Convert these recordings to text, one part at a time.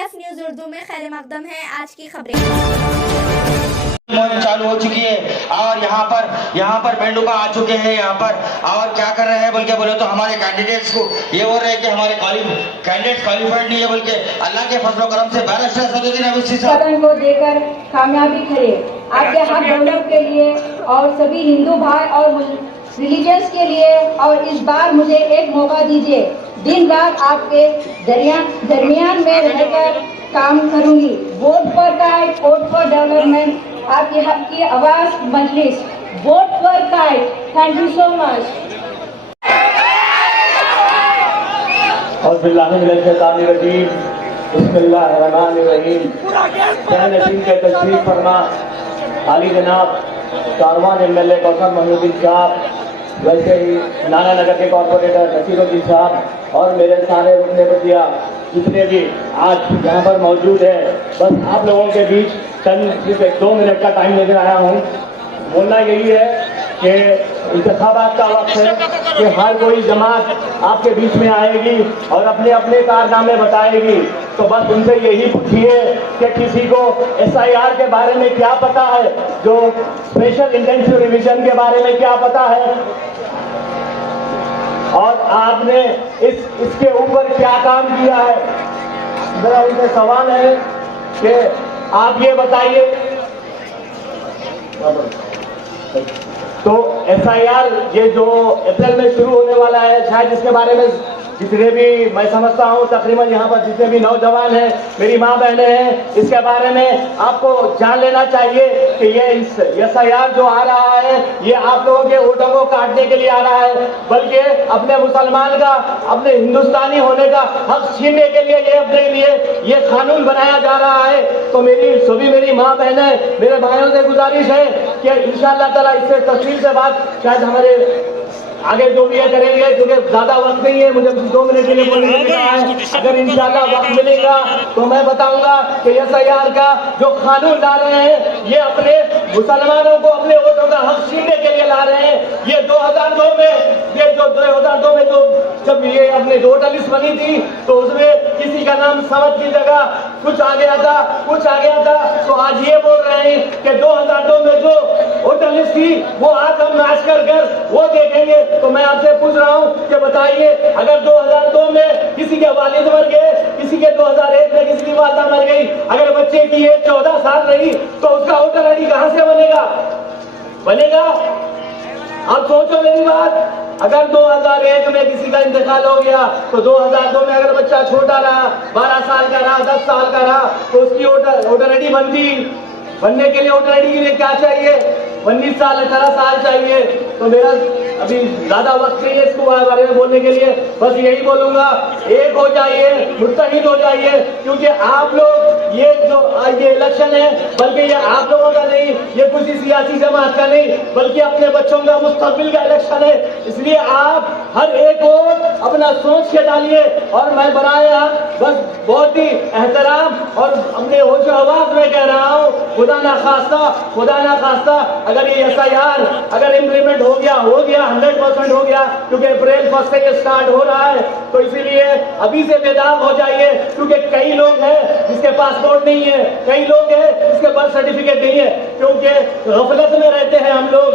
AF news Urdu में खैर मकदम है। आज की खबरें चालू हो चुकी है और यहाँ पर मेंढुका आ चुके हैं यहाँ पर और क्या कर रहे हैं बल्कि बोले तो हमारे कैंडिडेट्स को ये बोल रहे हैं कि हमारे कैंडिडेट क्वालिफाइड नहीं है बल्कि अल्लाह के फजल करम से बैरिस्टर सदुद्दीन अवीसी साहब को देकर कामयाबी करे आपके हक डेवलप के लिए और सभी हिंदू भाई और रिलीजियंस के लिए। और इस बार मुझे एक मौका दीजिए, दिन रात आपके दरमियान में रहकर काम करूंगी। Vote for kite, vote for development, आपके हक की आवाज Majlis, vote for kite. Thank you so much. और बिस्मिल्लाहिर्रहमानिर्रहीम, बिस्मिल्लाहिर्रहमानिर्रहीम। नसीम के तशरीफ फरमा आली जनाब कारवान MLA कौसर मोहिउद्दीन साहब, वैसे ही नाना नगर के कॉर्पोरेटर नसीरुद्दीन साहब और मेरे सारे रुकने बतिया जितने भी आज यहाँ पर मौजूद है, बस आप लोगों के बीच सिर्फ 1-2 मिनट का टाइम लेकर आया हूँ। बोलना यही है कि इंतखाबात का वक्त है कि हर कोई जमात आपके बीच में आएगी और अपने अपने कारनामे बताएगी। तो बस उनसे यही पूछिए कि किसी को SIR के बारे में क्या पता है, जो स्पेशल इंटेंसिव रिवीजन के बारे में क्या पता है, और आपने इसके ऊपर क्या काम किया है। मेरा उनसे सवाल है कि आप ये बताइए। तो SIR ये जो अप्रैल में शुरू होने वाला है, शायद इसके बारे में जितने भी मैं समझता हूँ तकरीबन यहाँ पर जितने भी नौजवान हैं, मेरी माँ बहनें हैं, इसके बारे में आपको जान लेना चाहिए कि ये SIR जो आ रहा है ये आप लोगों के वोटों को काटने के लिए आ रहा है, बल्कि अपने मुसलमान का, अपने हिंदुस्तानी होने का हक छीनने के लिए ये अपने लिए ये कानून बनाया जा रहा है। तो मेरी माँ बहनें, मेरे भाइयों से गुजारिश है कि इंशाअल्लाह ताला इससे तफसील से बात शायद हमारे आगे जो भी है करेंगे, क्योंकि ज्यादा वक्त नहीं है, मुझे 2 मिनट के लिए बोलने के लिए कहा है। अगर इंशाल्लाह वक्त मिलेगा तो मैं बताऊंगा कि SIR का जो कानून ला रहे हैं ये अपने मुसलमानों को अपने वोटों का हक छीनने के लिए ला रहे हैं। ये 2002 में जो जब ये अपने वोटर लिस्ट बनी थी तो उसमें किसी का नाम समझ की जगह कुछ आ गया था। तो आज ये बोल रहे हैं कि 2002 में जो वोटर लिस्ट थी वो आज हम नाश कर वो देखेंगे। तो मैं आपसे पूछ रहा हूँ कि बताइए, अगर 2002 में किसी के वालिद मर गए, किसी के 2001 में किसी की वालदा मर गई, अगर बच्चे की एज 14 साल रही तो उसका वोटर ID कहां से बनेगा? अब सोचो मेरी बात, अगर 2001 में किसी का इंतकाल हो गया तो 2002 में अगर बच्चा छोटा रहा, 12 साल का रहा, 10 साल का रहा, तो उसकी वोटर ID बनने के लिए वोटर ID के लिए क्या चाहिए? 19 साल 18 साल चाहिए। तो मेरा अभी ज्यादा वक्त नहीं है इसको बारे में बोलने के लिए, बस यही बोलूंगा, एक हो जाइए, मुत्तहिद हो जाइए, क्योंकि आप लोग ये इलेक्शन है, बल्कि ये आप लोगों का नहीं, ये किसी सियासी जमात का नहीं, बल्कि अपने बच्चों का मुस्तकबिल का इलेक्शन है। इसलिए आप हर एक वोट अपना सोच के डालिए। और मैं बनाया बस बहुत ही एहतराम और अपने होश आवाज में कह रहा हूँ, खुदा ना खास्ता अगर ये SIR अगर इम्प्लीमेंट हो गया 100% हो गया, क्योंकि अप्रैल 1 से ये स्टार्ट हो रहा है, तो इसीलिए अभी से बेदाग हो जाइए। क्योंकि कई लोग हैं जिसके पासपोर्ट नहीं है, कई लोग हैं जिसके बर्थ सर्टिफिकेट नहीं है, क्योंकि गफलत में रहते हैं हम लोग।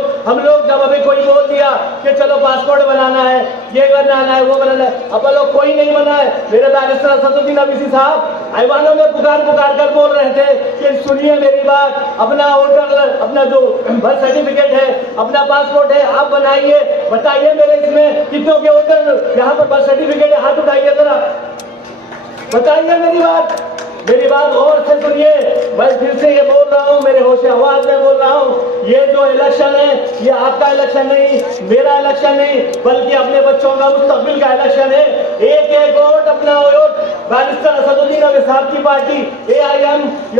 जब अभी कोई बोल दिया कि चलो पासपोर्ट बनाना है, ये बनाना है, वो बनाना है, अब लोग कोई नहीं बना है। मेरे बैरिस्टर सदुद्दीन अवीसी साहब ऐवानों में पुकार कर बोल रहे थे कि सुनिए मेरी बात, अपना जो बर्थ सर्टिफिकेट है, अपना पासपोर्ट है, आप बनाइए, बताइए मेरे इसमें कितनों के वोटर यहाँ पर बर्थ सर्टिफिकेट है, हाथ उठाइए जरा, बताइए मेरी बात और से सुनिए। मैं फिर से ये बोल रहा हूँ, मेरे होश आवाज में बोल रहा हूँ, ये जो इलेक्शन है ये आपका इलेक्शन नहीं, मेरा इलेक्शन नहीं, बल्कि अपने बच्चों का मुस्तकबिल का इलेक्शन है। एक वोट अपना वोट बैरिस्टर असदुद्दीन अवीसी साहब की पार्टी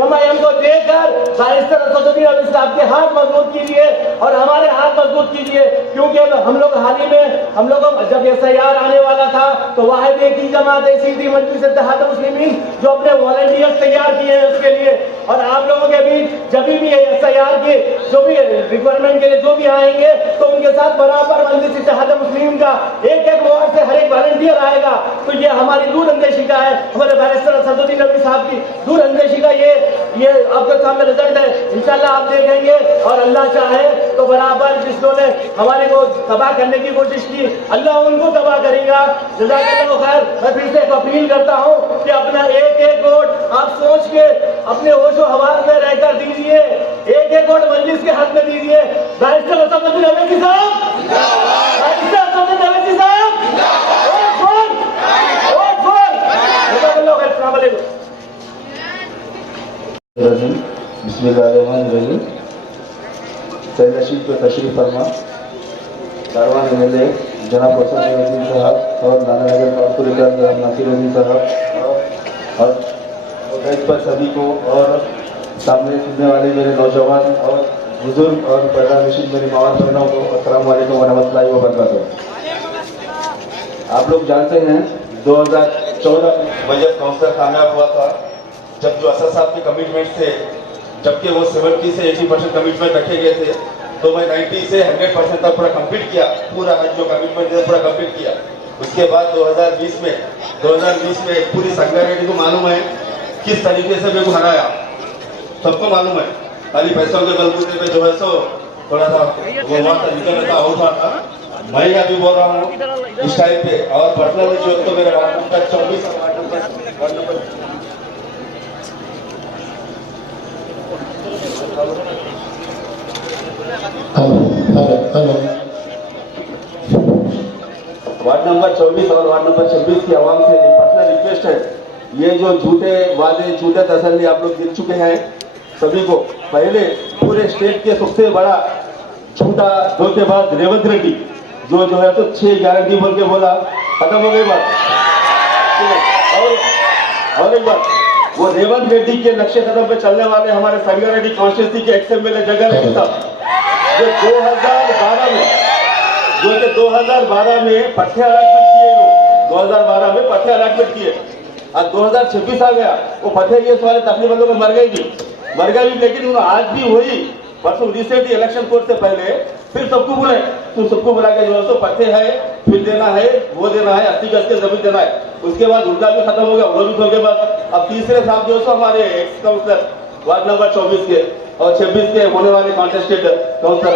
MIM को देकर बैरिस्टर असदुद्दीन अवीसी साहब के हाथ मजबूत कीजिए और हमारे हाथ मजबूत कीजिए। क्योंकि हम लोग हाल ही में जब SIR आने वाला था तो वाहिद एक ही जमात ऐसी थी, मजलिस इत्तेहाद मुस्लिमीन, जो अपने वॉलंटियर्स तैयार किए हैं उसके लिए। और आप लोगों के बीच जब भी SIR के जो भी रिक्वायरमेंट के लिए जो भी आएंगे तो उनके साथ बराबर मजलिस इत्तेहाद मुस्लिमीन का एक वार्ड से हर एक वॉलंटियर आएगा तो ये हमारी दूरअंदेशी का है, हमारे बैरिस्टर असदुद्दीन नबी साहब की दूरअंदेशी का ये आपके सामने रिजल्ट है। इंशाल्लाह आप देखेंगे और अल्लाह चाहे तो बराबर जिन्होंने हमारे को तबाह करने की कोशिश की अल्लाह उनको तबाह करेगा। जज़ाकल्लाहु खैर। मैं फिर से एक अपील करता हूँ कि अपना एक एक वोट आप सोच के अपने होशो हवास में रहकर दीजिए, एक एक वोट मजलिस के हाथ में दीजिए। बैरिस्टर असदुद्दीन अवैसी साहब, बैरिस्टर असदुद्दीन अवैसी साहब, वोट फॉर। जज़ाकल्लाहु खैर। अस्सलाम वालेकुम। बिस्मिल्लाहिर्रहमानिर्रहीम। सैयद रशीद को तशरीफ फरमा, कारवान एमएलए जनाब हसन नईमुद्दीन साहब और नानानगर कॉर्पोरेटर जनाब नासिरुद्दीन साहब और इस पर सभी को और सामने सुनने वाले मेरे नौजवान और बुजुर्ग और पैदा नशीन मेरी मावात बहनों को अस्सलाम वालेकुम व रहमतुल्लाहि व बरकातुहू। आप लोग जानते हैं 2014 में जब काउंसलर कामयाब हुआ था, जब जो असद साहब के कमिटमेंट थे, जबकि वो 70 से 80% कमिटमेंट रखे गए थे, तो मैं 90 से 100% तक पूरा कंप्लीट किया, पूरा जो कमिटमेंट थे पूरा कंप्लीट किया। उसके बाद 2020 में पूरी संगठन को मालूम है किस तरीके से मेरे को हराया, सबको मालूम है। खाली पैसों के बलबूते पे जो है सो थोड़ा सा वो वहाँ से निकल रहा होता था। मैं अभी बोल रहा हूँ इस टाइम पे। और पर्सनल जो तो मेरे वार्ड नंबर 24 वार्ड नंबर 24 और वार्ड नंबर 26 की आवाम से पर्सनल रिक्वेस्ट है, ये जो झूठे वादे झूठे तसल्ली आप लोग जीत चुके हैं सभी को। पहले पूरे स्टेट के सबसे बड़ा झूठा धोखेबाज रेवंत रेड्डी जो है तो 6 गारंटी बोल के बोला, खत्म हो गई बात। और एक बात, वो रेवंत रेड्डी के नक्शे कदम पे चलने वाले हमारे संगारेड्डी कॉन्स्टिट्यूंसी के एक्स-एमएलए जगह रही साहब जो 2012 में पट्टे अलॉटमेंट किए, 2012 में पट्टे अलॉटमेंट किए। आज 2026 आ गया, वो पट्टे के वाले तकलीफ लोग मर गई भी, लेकिन आज भी वही परसों रिसेंटली इलेक्शन कोर्ट से पहले फिर सबको बुलाए, तो सबको बुला के जो है तो पट्टे है, फिर देना है, वो देना है, 80 गज के जमीन देना है। उसके बाद उनका भी खत्म हो गया, वो भी होने के बाद अब तीसरे साहब जो हमारे एक्स काउंसलर वार्ड नंबर 24 के और 26 के होने वाले कॉन्टेस्टेड काउंसलर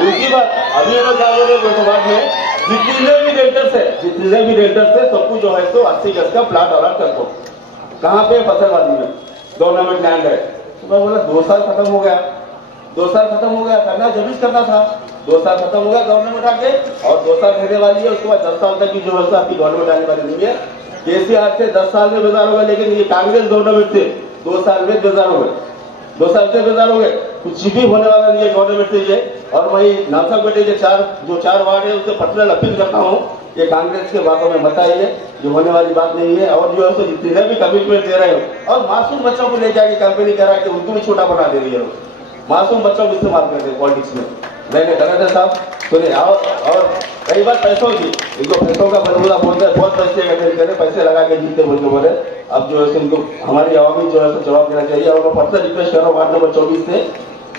उनकी बात अभी लोग क्या बोल रहे हैं वार्ड में जितने भी रेंटर्स है सबको जो है तो 80 गज का प्लाट अलॉट कर दो। कहाँ पे? फसलबाजी में गवर्नमेंट लैंड है। तो मैं बोला 2 साल खत्म हो गया, 2 साल खत्म हो गया, करना जब करना था। 2 साल खत्म हो गया गवर्नमेंट आके, और 2 साल रहने वाली है। उसके बाद 10 साल तक की जो व्यवस्था आपकी गवर्नमेंट आने वाली नहीं है। केसीआर से 10 साल में बेजार हो गए, लेकिन ये कांग्रेस गवर्नमेंट से 2 साल में बेजार हो गए, 2 साल से बेजार हो गए। कुछ भी होने वाला नहीं है गवर्नमेंट से ये। और वही नामसागुट्टे के 4 वार्ड है उससे पर्सनल अपील करता हूँ, ये कांग्रेस के बातों में मत आइए, ये होने वाली बात नहीं है। और जो है तो जितने भी कमिटमेंट दे रहे हो और मासूम बच्चों को लेकर आके कंपनी करा के उनको भी छोटा बना दे रही है, मासूम बच्चों को इस्तेमाल करते हैं पॉलिटिक्स में। नहीं गलत है साहब, सुनिए। और कई बार पैसों की, इनको पैसों का बदबूदा बोलते हैं, बहुत पैसे लगा के जीते बोले। अब जो है इनको हमारी आवामी जो है जवाब देना चाहिए। और मैं पर्सनल रिक्वेस्ट कर रहा हूँ वार्ड नंबर 24 से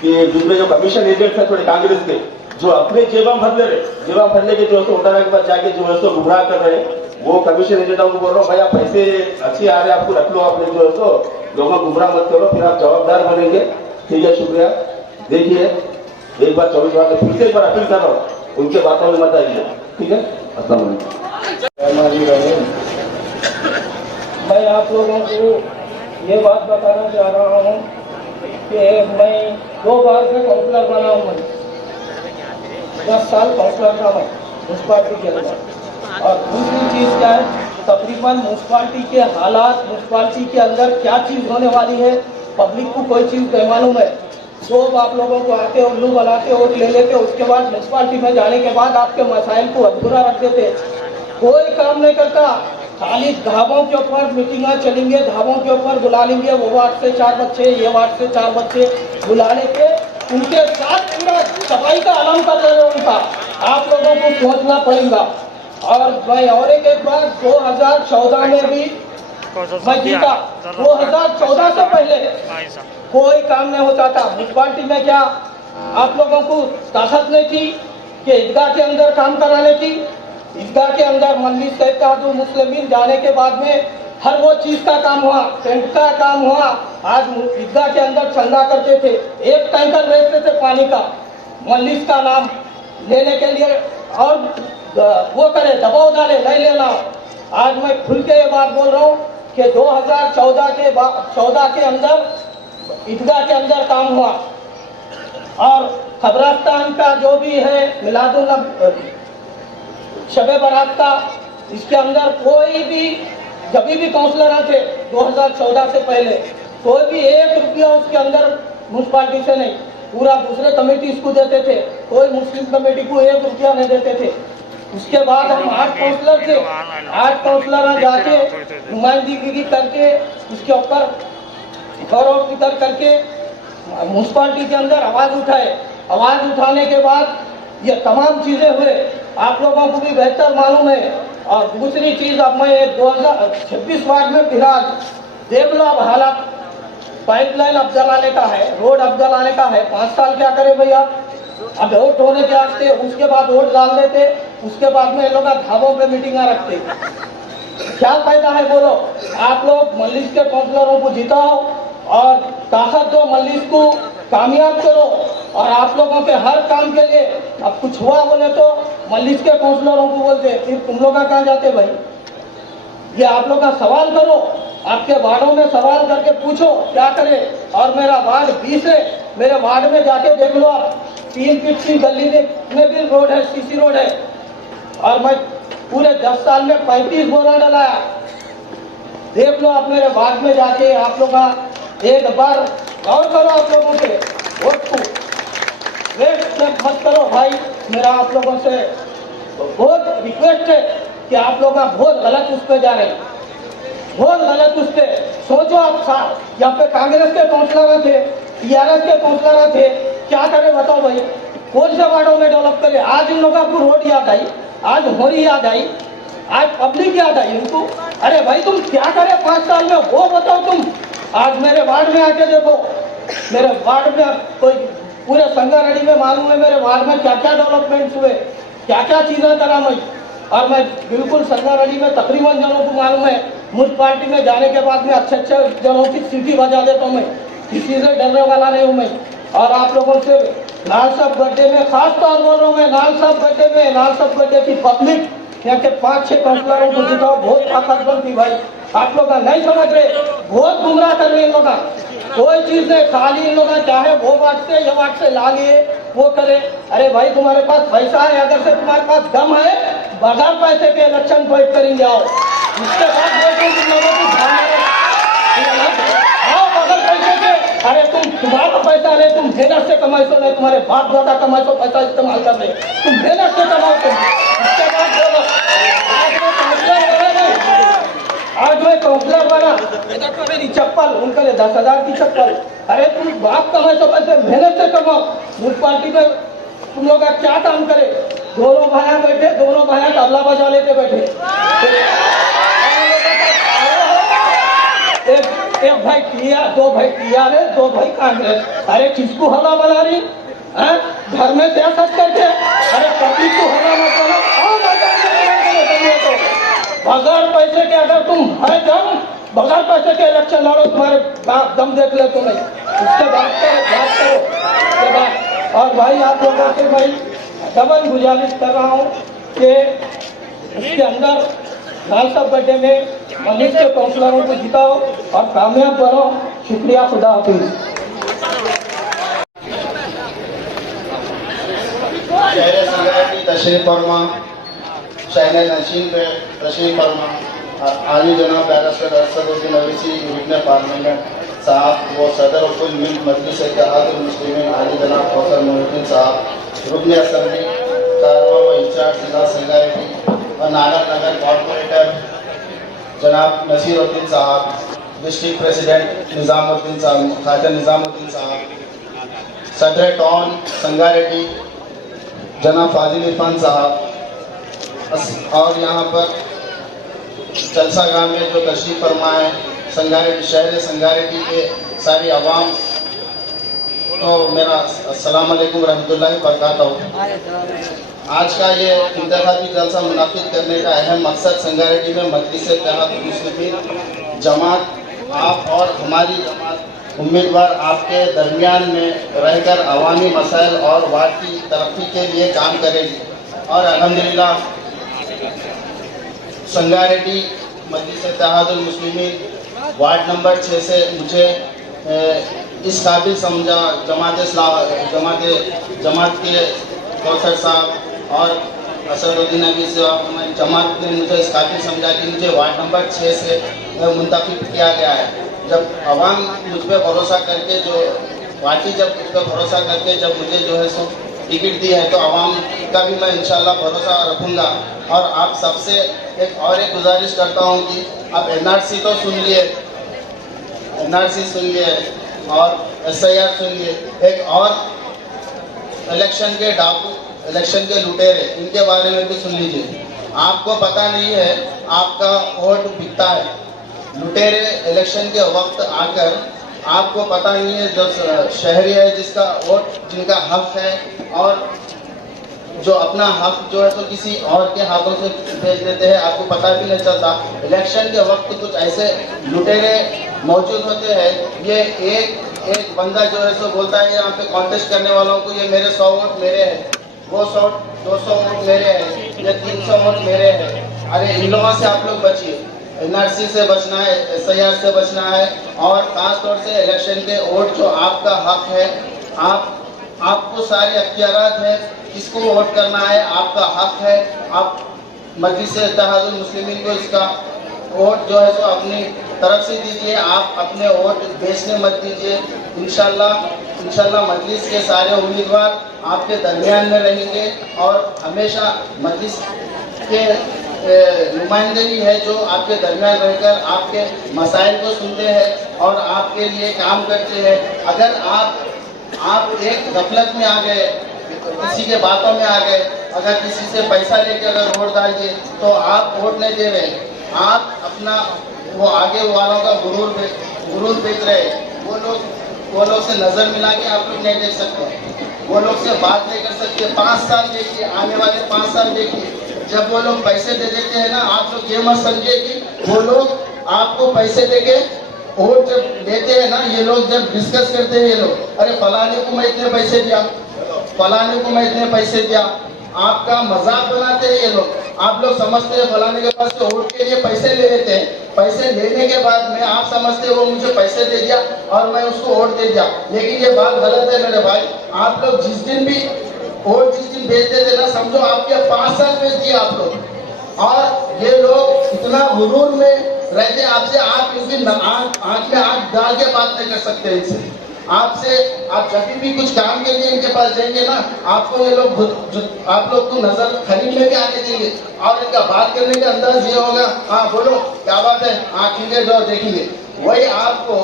कि जिसमें जो कमीशन एजेंट है थोड़े कांग्रेस के, जो अपने जेबा भरने के जो है उठाने के बाद जाके जो है गुमराह कर रहे हैं, वो कमीशन एजेंटों को बोल रहा हूँ भाई आप पैसे अच्छे आ रहे हैं, आपको रख लो, आपने जो है तो लोगों को गुमराह मत करो, फिर आप जवाबदार बनेंगे। ठीक है, शुक्रिया। देखिए एक बार 24 बार फिर से एक बार अपील कर रहा हूँ, उनके बातों में मत आइए। ठीक है, अस्सलाम वालेकुम। मैं आप लोगों को ये बात बताना चाह रहा हूँ कि मैं 2 बार से काउंसलर बना हूँ। 10 साल काउंसलर था मैं म्यूनसिपालिटी के अंदर। और दूसरी चीज़ क्या है, तकरीबन म्यूनसिपालिटी के हालात, म्यूनसिपालिटी के अंदर क्या चीज़ होने वाली है, पब्लिक को कोई चीज़ नहीं मालूम है। तो आप लोगों को आते उल्लू बनाते वोट ले लेते, उसके बाद म्यूनसिपालिटी में जाने के बाद आपके मसाइल को अधूरा रख देते, कोई काम नहीं करता। खाली ढाबों के ऊपर मीटिंगें चलेंगे, ढाबों के ऊपर बुला लेंगे, वो वार्ड से 4 बच्चे, ये वार्ड से 4 बच्चे बुला लेके उनके साथ पूरा सफाई का आलम कर रहे हैं उनका। आप लोगों को सोचना पड़ेगा। और मैं और एक बार 2014 में भी मैं जीता, 2014 से पहले कोई काम नहीं होता था म्यूनसिपालिटी में। क्या आप लोगों को ताकत नहीं थी कि ईदगाह के अंदर काम कराने की? ईदगाह के अंदर मजलिस इत्तेहादुल मुस्लिमीन जाने के बाद में हर वो चीज का काम हुआ, टेंट का काम हुआ। आज ईदगाह के अंदर चंदा करते थे, एक टैंकर बेचते थे पानी का, मजलिस का नाम लेने के लिए, और वो करे दबाव डाले नहीं लेना। आज मैं खुल के ये बात बोल रहा हूँ कि 2014 के अंदर ईदगाह के अंदर काम हुआ, और कब्रिस्तान का जो भी है मिलादुल शबे बारात का, इसके अंदर कोई भी जब भी काउंसलर थे 2014 से पहले कोई भी 1 रुपया उसके अंदर म्यूनसिपालिटी से नहीं, पूरा दूसरे कमेटी इसको देते थे, कोई मुस्लिम कमेटी को 1 रुपया नहीं देते थे। उसके बाद हम 8 काउंसलर थे, 8 काउंसलर जाके नुमाइंदगी करके उसके ऊपर गौरव फिक्र करके म्यूनसिपालिटी के अंदर आवाज उठाए। आवाज उठाने के बाद ये तमाम चीजें हुए, आप लोगों को भी बेहतर मालूम है। और दूसरी चीज, अब मैं 2026 वार्ड में फिर आज देख लो, अब हालात पाइपलाइन अब जलाने का है, रोड अब जलाने का है, 5 साल क्या करे भैया। अब वोट होने के आते, उसके बाद वोट डाल देते, उसके बाद में ये लोग ढाबों पे मीटिंगा रखते, क्या फायदा है बोलो। आप लोग मजलिस के काउंसलरों को जिताओ और ताकत दो, मजलिस को कामयाब करो, और आप लोगों के हर काम के लिए अब कुछ हुआ बोले तो मजलिस के काउंसलरों को बोलते, फिर तुम लोग कहाँ जाते भाई। ये आप लोग का सवाल करो, आपके वार्डों में सवाल करके पूछो क्या करे। और मेरा वार्ड 20 है, मेरे वार्ड में जाके देख लो आप, 3 फीट की गली में भी रोड है, सीसी रोड है, और मैं पूरे 10 साल में 35 बोरा डलाया। देख लो आप मेरे वार्ड में जाके, आप लोग एक बार गौर करो, आप लोगों के वोट को वेस्ट मत करो भाई। मेरा आप लोगों से बहुत रिक्वेस्ट है कि आप लोग बहुत गलत उस पर जा रहे हैं, बहुत गलत उस पर सोचो। आप यहाँ पे कांग्रेस के काउंसलर थे, टीआरएस के काउंसलर थे, क्या करे बताओ भाई, कौन से वार्डों में डेवलप करे। आज इन लोगों को रोड याद आई, आज मोरी याद आई, आज पब्लिक याद आई इनको। अरे भाई तुम क्या करे 5 साल में, वो बताओ तुम। आज मेरे वार्ड में आके देखो, मेरे वार्ड में कोई पूरे संगारेड्डी में मालूम है मेरे वार्ड में क्या क्या डेवलपमेंट हुए, क्या क्या चीजें करा मैं। और मैं बिल्कुल संगारेड्डी में तकरीबन जनों को मालूम है, म्यूनसिपालिटी में जाने के बाद में अच्छे जनों की सीटी बजा देता हूँ मैं, किसी से डरने वाला नहीं हूँ मैं। और आप लोगों से लाल साहब गड्ढे में खास तौर बोल रहा हूँ मैं, लाल साहब गड्ढे की पब्लिक यहाँ के 5-6 काउंसलरों को जिताओ, बहुत ताकतवर थी भाई। आप लोग नहीं समझ रहे, बहुत गुमराह कर रहे इन लोग, कोई चीज नहीं, खाली इन लोग चाहे वो बात से ये बात से ला लिए वो करे। अरे भाई तुम्हारे पास पैसा है, अगर से तुम्हारे पास दम है, बगैर पैसे के इलेक्शन फाइट करेंगे आओ। इसके बाद तुम लोगों की आओ बगैर पैसे के। अरे तुम्हारा पैसा नहीं, तुम मेहनत से कमाई सो नहीं, तुम्हारे बाप दादा कमाई सो पैसा इस्तेमाल कर रहे, तुम मेहनत से कमाओ तुम। इसके बाद बोलो आज मैं काउंसलर बना, मेरी चप्पल उनके लिए 10,000 की चप्पल। अरे तुम बाप कमाए तो पैसे मेहनत से कमाओ। म्यूनसिपालिटी में तुम लोग क्या काम करे, दोनों भाइया बैठे, दोनों भाइया तबला बजा लेते बैठे, एक भाई टीआर, 2 भाई टीआर है, 2 भाई कांग्रेस। अरे किसको हवा बना रही घर में सियासत करके। अरे पब्लिक को हवा मत बनो, बगैर पैसे के अगर तुम है दम, बगैर पैसे के इलेक्शन लड़ो, तुम्हारे बाप दम देख ले तुम्हें। उसके बाद करो उसके बाद। और भाई आप लोगों से मैं डबल गुजारिश कर रहा हूँ कि इसके अंदर लाल साहब गड्ढे में मजलिस के काउंसलरों को जिताओ और कामयाब करो। शुक्रिया, खुदा हाफिज। शहर संगारेड्डी तशरीफ फरमा, शहर नशीन पे तशरीफ फरमा, आली जनाब बैरिस्टर असदुद्दीन अवैसी रुकन पार्लियामेंट साहब, वो सदर कुल मिल्क मजलिस इत्तेहादुल मुस्लिमीन आली जनाब कौसर मोहिद्दीन साहब, रुकन असम्बली कारवा व इंचार्ज जिला संगारेड्डी और नागर नगर कॉर्पोरेटर जनाब नसीरुद्दीन साहब, डिस्ट्रिक्ट प्रेसिडेंट निज़ामुद्दीन साहब, ख्वाजा निज़ामुद्दीन साहब, सदर टाउन संगारेड्डी जनाब फाजिल इरफान साहब, और यहाँ पर जलसा गांव में जो तशरीफ फरमा है संगारेड्डी शहर संगारेड्डी के सारी आवाम, तो मेरा अस्सलाम वालेकुम रहमतुल्लाहि व बरकातहू। आज का ये इंतखाबी जलसा मुनाफिद करने का अहम मकसद संगारेड्डी में मजलिस-ए-इत्तेहादुल मुस्लिमीन जमात आप और हमारी जमात उम्मीदवार आपके दरमियान में रहकर अवामी मसाइल और वार्ड की तरक्की के लिए काम करेगी। और अल्हम्दुलिल्लाह संगारेड्डी मजलिस-ए-इत्तेहादुल मुस्लिमीन वार्ड नंबर 6 से मुझे इस काबिल समझा जमात के कौसर साहब और असदुद्दीन नबी साहब हमारी जमात ने मुझे इस काबिल समझा कि मुझे वार्ड नंबर 6 से मुंतखब किया गया है। जब अवाम मुझ पर भरोसा करके पार्टी जब मुझ पर भरोसा करके जब मुझे जो है सो टिकट दी है तो अवाम का भी मैं इंशाल्लाह भरोसा रखूँगा। और आप सबसे एक गुजारिश करता हूँ कि आप NRC तो सुन लिए, NRC सुन लिए और SIR सुन लिए, एक और इलेक्शन के डाकू, इलेक्शन के लुटेरे, इनके बारे में भी सुन लीजिए। आपको पता नहीं है आपका वोट बिकता है। लुटेरे इलेक्शन के वक्त आकर आपको पता नहीं है जो शहरी है जिसका वोट जिनका हक है और जो अपना हक जो है तो किसी और के हाथों से भेज देते हैं, आपको पता भी नहीं चलता। इलेक्शन के वक्त कुछ ऐसे लुटेरे मौजूद होते हैं, ये एक बंदा जो है सो बोलता है यहाँ पे कॉन्टेस्ट करने वालों को ये मेरे 100 वोट मेरे हैं, वो 200 वोट मेरे हैं, ये 300 वोट मेरे हैं। अरे इन लोगों से आप लोग बचिए, NRC से बचना है, SIR से बचना है और ख़ास तौर से इलेक्शन के वोट जो आपका हक है, आपको सारे अख्तियारात है किसको वोट करना है, आपका हक है। आप मजलिस-ए-इत्तेहादुल मुस्लिमीन को इसका वोट जो है सो अपनी तरफ से दीजिए, आप अपने वोट बेचने मत दीजिए। इंशाल्लाह मजलिस के सारे उम्मीदवार आपके दरमियान में रहेंगे और हमेशा मजलिस के नुमाइंदगी है जो आपके दरमियान रहकर आपके मसाइल को सुनते हैं और आपके लिए काम करते हैं। अगर आप एक गफलत में आ गए, किसी के बातों में आ गए, अगर किसी से पैसा लेके अगर वोट डालिए तो आप वोट नहीं दे रहे, आप अपना वो आगे वालों का गुरूर बेच रहे। वो लोग से नजर मिला के आप लोग नहीं देख सकते, वो लोग से बात नहीं कर सकते। 5 साल देखिए, आने वाले 5 साल देखिए, जब वो लोग पैसे दे देते हैं ना, आप लोग ये मत समझिए कि वो लोग आपको पैसे देके वोट जब देते हैं ना, ये लोग जब डिस्कस करते हैं, ये लोग अरे फलाने को मैं इतने पैसे दिया, फलाने को मैं इतने पैसे दिया, आपका मजाक बनाते हैं ये लोग। आप लोग समझते हैं फलाने के पास से वोट के लिए पैसे ले लेते हैं, पैसे लेने के बाद में आप समझते हैं वो मुझे पैसे दे दिया और मैं उसको वोट दे दिया, लेकिन ये बात गलत है मेरे भाई। आप लोग जिस दिन भी वोट भेज देते ना, समझो आपके 5 साल भेज दिए आप लोग। और ये लोग इतना गुरूर में रहते आपसे, आप इनकी आंख में आंख डाल के बात नहीं कर सकते इनसे। आपसे आप जब भी कुछ काम के लिए इनके पास जाएंगे ना, आपको ये लोग आप लोग को नजर खरीद में भी आने देंगे और इनका बात करने का अंदाज ये होगा, हाँ बोलो क्या बात है, हाँ ठीक है, जो देखेंगे वही आपको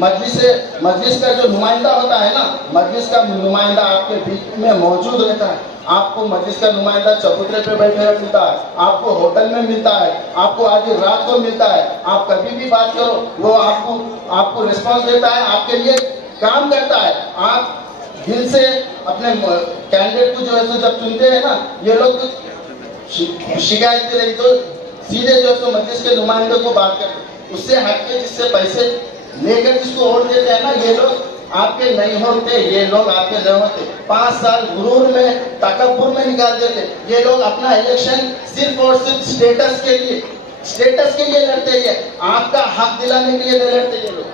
मजलिस का जो नुमाइंदा होता है ना, मजलिस का नुमाइंदा आपके बीच में मौजूद रहता है। आपको मजलिस का नुमाइंदा चबूतरे पे बैठे हुए मिलता है, आपको होटल में मिलता है, आपको आज रात को मिलता है। आप कभी भी बात करो वो आपको रिस्पॉन्स देता है, आपके लिए काम करता है। आप दिल से अपने कैंडिडेट को जो है जब चुनते हैं ना, ये लोग शिकायत के तो सीधे जो है मजलिस के नुमाइंदे को बात करते, उससे हटके जिससे पैसे लेकर जिसको वोट देते हैं ना, ये लोग आपके नहीं होते, ये लोग आपके नहीं होते। 5 साल गुरूर में तकब्बुर में निकाल देते ये लोग। अपना इलेक्शन सिर्फ और सिर्फ स्टेटस के लिए लड़ते हैं, आपका हक दिलाने के लिए नहीं लड़ते ये लोग।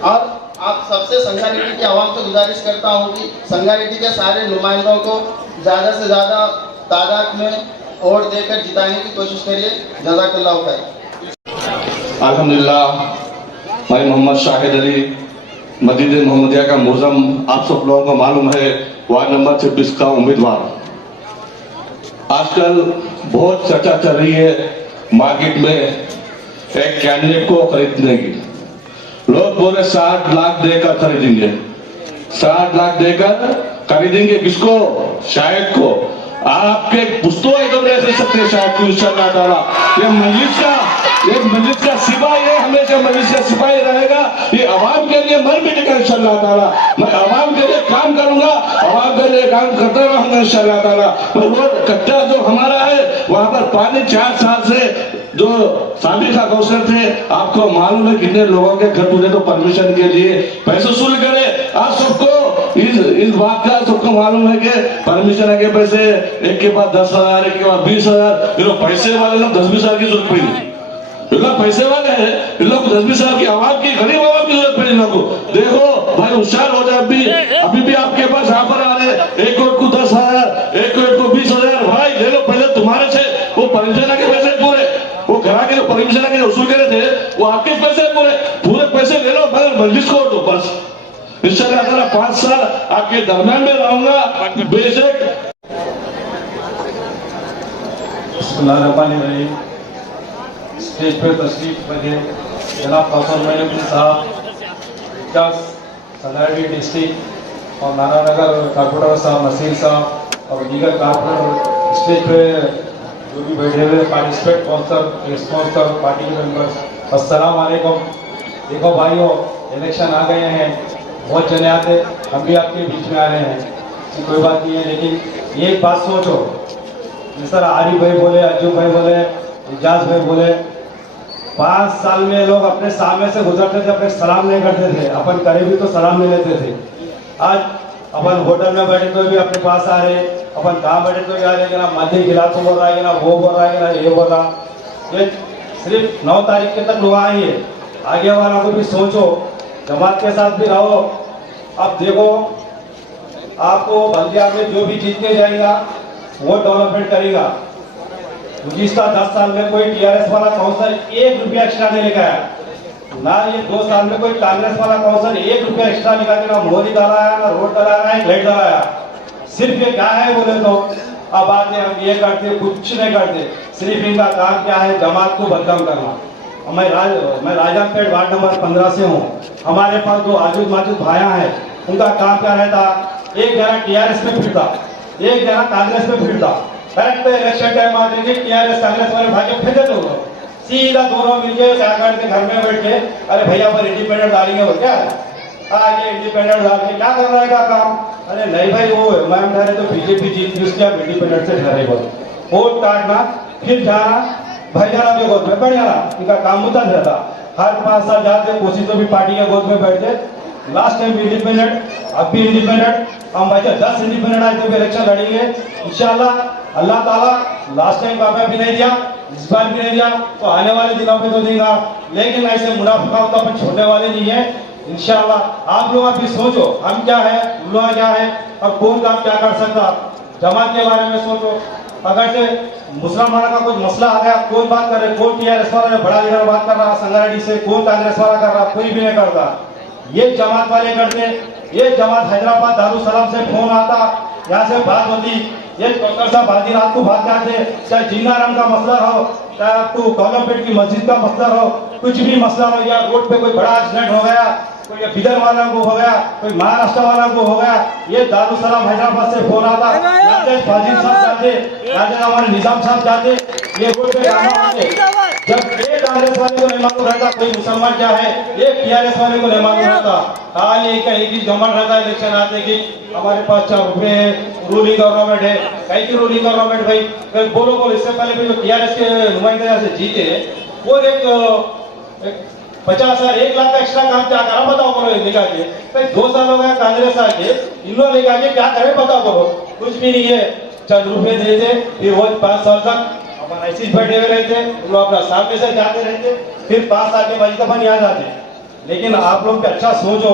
और आप सबसे संगारेड्डी की आवाम से गुजारिश करता हूँ कि संगारेड्डी के सारे नुमाइंदों को ज़्यादा से ज़्यादा तादाद में वोट देकर जिताने की कोशिश करिए। जज़ाकल्लाहु खैर। अल्हम्दुलिल्लाह, मैं मोहम्मद शाहिद अली मस्जिद मोहम्मदिया का मुअज़्ज़म, आप सब लोगों को मालूम है वार्ड नंबर 26 का उम्मीदवार। आजकल बहुत चर्चा चल रही है मार्केट में एक कैंडिडेट को खरीदने की। लोग बोले 60 लाख देकर खरीदेंगे, 60 लाख देकर खरीदेंगे किसको? शाहिद को। आपके पुस्तों एकदम नहीं दे सकते शाहिद को इंशाअल्लाह ताला। ये मजलिस का सिपाही है, हमेशा मजलिस का सिपाही रहेगा। ये आवाम के लिए मर मिटेगा इंशाअल्लाह ताला। मैं आवाम के लिए काम करूंगा, आवाम के लिए काम करता रहूंगा इंशाल्लाह ताला। पर वो कच्चा जो हमारा है वहां पर पानी 4 साल से जो साबिका कौशल थे, आपको मालूम है कितने लोगों के घर टूटे तो परमिशन के लिए पैसे वसूल करे। आज सबको इस बात का सबको मालूम है कि परमिशन के पैसे एक के बाद 10,000, एक के बाद 20,000। ये लोग पैसे वाले लोग 10-20 हजार की जरूरत पड़ी नहीं। ये लोग पैसे वाले हैं, ये लोग 10-20 हजार की आवाम की, गरीब आवाम की जरूरत पड़ी। लोगों को देखो भाई होशियार हो जाए। अभी भी आपके पास यहाँ पर आ रहे, एक को 10,000, एक को 20,000। भाई ले लो, पहले तुम्हारे से वो परमिशन के पैसे पूरे, वो घरा के परमिशन के वसूल करे थे, वो आपके पैसे पूरे पैसे ले लो, मगर मजलिस को दो बस। इंशाल्लाह ताला 5 साल आपके दरम्यान में रहूंगा बेशक। स्टेज पर तशरीफ रखे जनाब कौशल मैनुद्दीन साहब, सदारडी डिस्ट्रिक्ट और नारायणनगर कारपोरेटर साहब नसीर साहब और दीगर कारपोरेटर, स्टेज पे जो भी बैठे हुए पार्टिसिपेंट स्पॉन्सर स्पॉन्सर पार्टी के मेंबर्स, अस्सलाम वालेकुम। देखो भाइयों, इलेक्शन आ गए हैं, बहुत जने आते, हम भी आपके बीच में आ रहे हैं, कोई बात नहीं है। लेकिन एक बात सोचो, जिस तरह आरिफ भाई बोले, अज्जू भाई बोले, इजाज भाई बोले, 5 साल में लोग अपने सामने से गुजरते थे, अपने सलाम नहीं करते थे, अपन करे भी तो सलाम नहीं लेते थे। आज अपन होटल में बैठे तो भी अपने पास आ रहे, अपन कहाँ बैठे तो भी आ रहे कि ना मध्य गिलास बोल रहा है कि ना वो बोल रहा है कि ना ये बोल रहा। ये सिर्फ 9 तारीख के तक लोग आएंगे, आगे वालों को भी सोचो, जमात के साथ भी रहो। अब देखो, आपको बल्दिया में जो भी जीतने जाएगा वो डेवलपमेंट करेगा। गुज़िश्ता 10 साल में कोई टीआरएस वाला काउंसिलर 1 रुपया एक्स्ट्रा नहीं लेकर आया, ना ये 2 साल में कोई कांग्रेस वाला काउंसिलर 1 रुपया एक्स्ट्रा निकाल के ना मोदी डाला, ना रोड डाला, ना लाइट डाला। सिर्फ ये क्या है बोले तो अब आते हम ये करते, कुछ नहीं करते। सिर्फ इनका काम क्या है, जमात को बदनाम करना। मैं राजापेट वार्ड नंबर 15 से हूँ। हमारे पास 2 आजूद माजूद भाया हैं, उनका काम क्या रहता, एक जना टीआरएस में फिरता, एक जना कांग्रेस में फिरता। करेक्ट इलेक्शन टाइम आ जाएंगे, टीआरएस कांग्रेस वाले भागे फिर दोनों सीधा दोनों मिलके क्या करते, घर में बैठ के अरे भैया पर इंडिपेंडेंट डालेंगे वो क्या आगे इंडिपेंडेंट डाल के क्या कर रहा है काम। अरे नहीं भाई, वो मैम ठहरे तो बीजेपी जीत उसके आप इंडिपेंडेंट से ठहरे बोल वोट काटना, फिर जाना भाई जाना के गोद में बैठ जाना। इनका काम मुद्दा रहता, हर 5 साल जाते, कोशिश तो भी पार्टी के गोद में बैठते। लास्ट टाइम इंडिपेंडेंट, अब भी इंडिपेंडेंट, हम बच्चे 10 इंडिपेंडेंट आए तो भी इलेक्शन लड़ेंगे इंशाल्लाह। अल्लाह ताला लास्ट टाइम कामयाबी नहीं दिया, इस बार भी नहीं दिया, तो आने वाले दिनों में तो देगा। लेकिन ऐसे मुनाफिका तो अपन छोड़ने वाले नहीं है इंशाल्लाह। आप लोग अभी सोचो, हम क्या है, हम लोग क्या है, और कौन काम क्या कर सकता। जमात के बारे में सोचो, अगर से मुसलमानों का कोई मसला आ गया, कौन बात कर रहे, कौन टीआरएस वाला बड़ा लीडर बात कर रहा, संगारेड्डी से, कौन कांग्रेस वाला कर रहा, कोई भी नहीं करता। ये जमात वाले करते। ये जमात हैदराबाद दारुसलाम से फोन आता, यहाँ से बात होती, ये डॉक्टर साहब आधी रात को बात करते, चाहे जीनाराम का मसला हो, चाहे आपको कौलमपेट की मस्जिद का मसला हो, कुछ भी मसला हो, या रोड पे कोई बड़ा एक्सीडेंट हो गया, कोई बिदर वाला को हो गया, कोई महाराष्ट्र वाला को हो गया, ये दारुसलाम हैदराबाद से फोन आता, फाजिल साहब जाते, राजा हमारे निजाम साहब जाते, ये रोड पे काम आते। जब एक कांग्रेस वाले को नहीं मालूम रहता कोई मुसलमान क्या है, एक टीआरएस वाले को नहीं मालूम रहता, खाली कहीं की जमन रहता है इलेक्शन आते कि हमारे पास 4 रुपए रूलिंग गवर्नमेंट है, कहीं की रूलिंग गवर्नमेंट भाई बोलो। इससे पहले भी जो टीआरएस के नुमाइंदे से जीते, वो एक 50,000 1 लाख का एक्स्ट्रा काम क्या करा बताओ बोलो, निकाल के भाई 2 साल हो गया कांग्रेस आके, इन लोग लेके आके क्या करे बताओ बोलो, कुछ भी नहीं है। चंद रुपए दे दे, फिर वो 5 साल तक अपन ऐसे ही बैठे हुए रहते, लोग अपना सामने से जाते रहते, फिर 5 साल के बाद अपन याद आते। लेकिन आप लोग अच्छा सोचो,